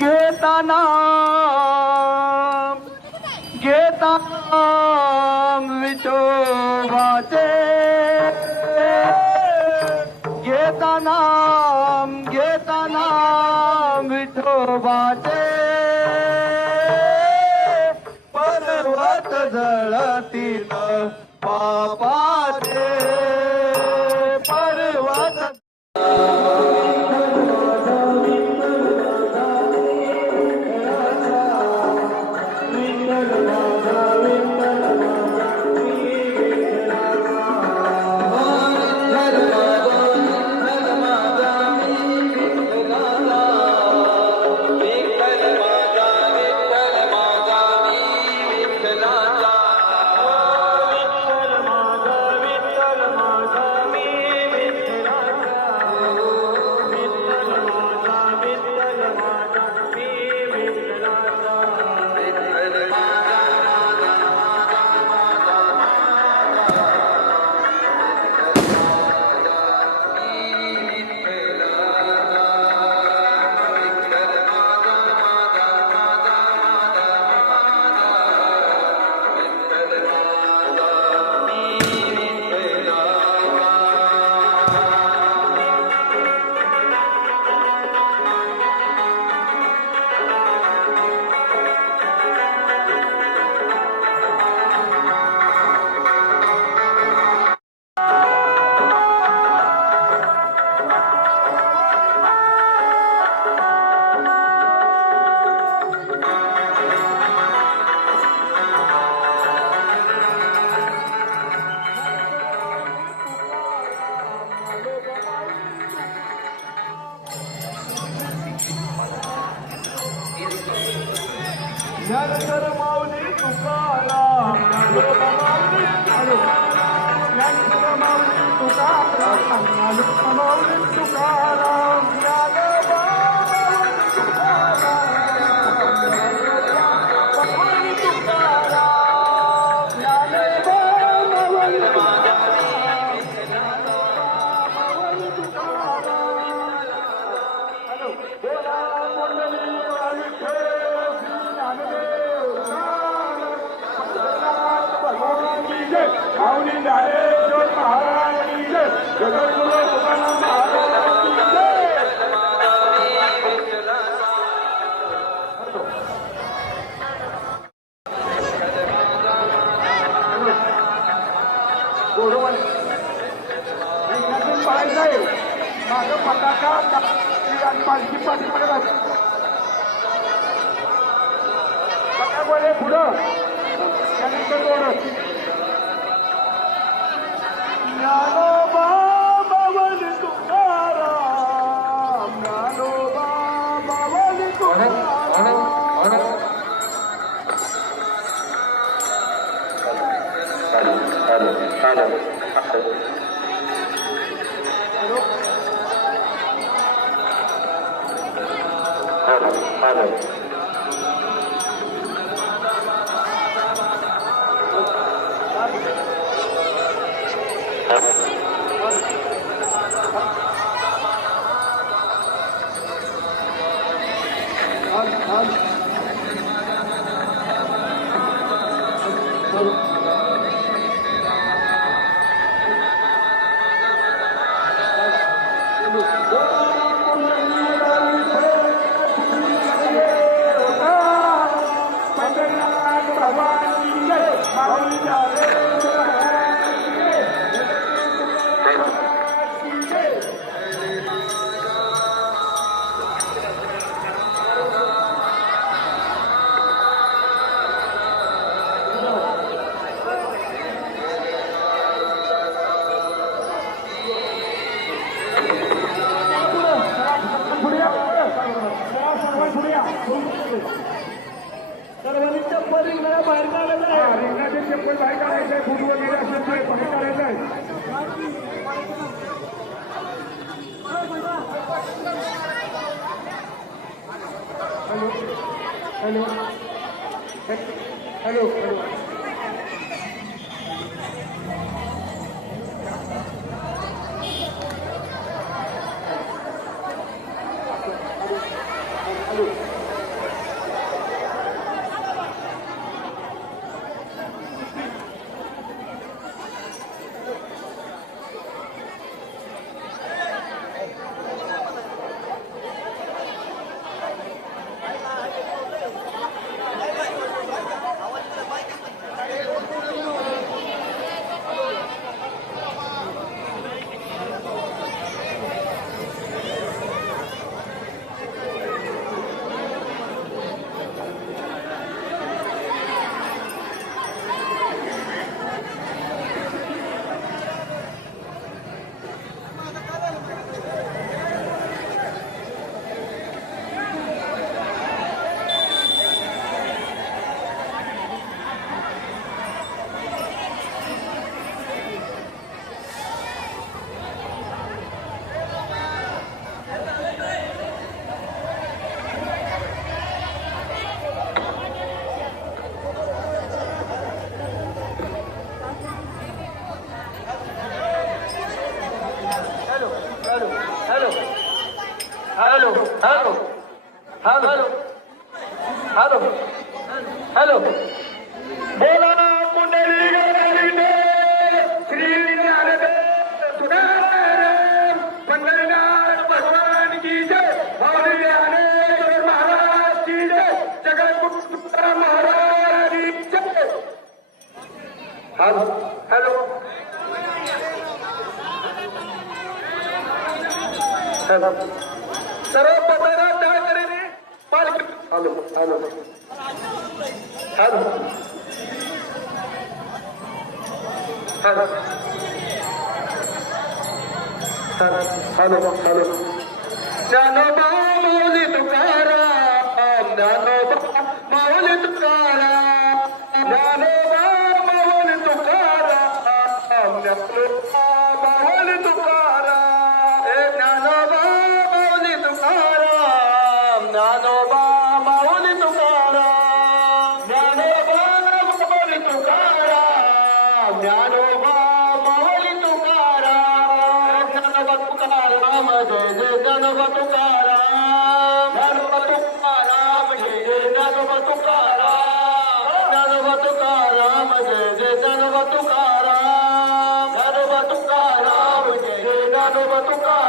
घेताना विठोबाचे घेताना विठोबाचे पर्वत जळतील पापाचे पर्वत ज्ञानेश्वर माऊली तुकाराम ज्ञानोबा माऊली ज्ञानेश्वर माऊली तुकाराम ज्ञानोबा माऊली तुकाराम ज्ञानोबा माऊली तुकाराम ज्ञानोबा माऊली माऊली ज्ञानेश्वर महाराज की जय, जगद्गुरु तुकाराम महाराज की जय. पाहायचं आहे माझं फटाका आणि पालखी पाठीमागे फटाकवाले पुढं त्यानंतर दोनच Dnyanoba Mauli Tukaram Dnyanoba Mauli Tukaram hello hello hello hello hello hello hello hello बोला पुंडलिक हरिदे श्री ज्ञानदेव तुकाराम पंढरीनाथ भगवान की जय माऊली ज्ञानेश्वर महाराज की जय जगद्गुरु तुकाराम महाराज की जय हॅलो हॅलो सर्व पत्रकार काय करेल पालखी hello hello hello hello hello hello Dnyanoba Mauli Tukaram Dnyanoba Mauli Tukaram Dnyanoba Mauli Tukaram Dnyanoba Mauli Tukaram हे ज्ञानोबा माऊली तुकाराम ज्ञानोबा माऊली तुकाराम ज्ञानोबा माऊली तुकाराम ज्ञानोबा माऊली तुकाराम ज्ञानोबा तुकाराम जय जय ज्ञानोबा तुकाराम ज्ञानोबा तुकाराम जय जय ज्ञानोबा तुकाराम ज्ञानोबा तुकाराम जय जय ज्ञानोबा तुकाराम ज्ञानोबा तुकाराम जय जय ज्ञानोबा तुकाराम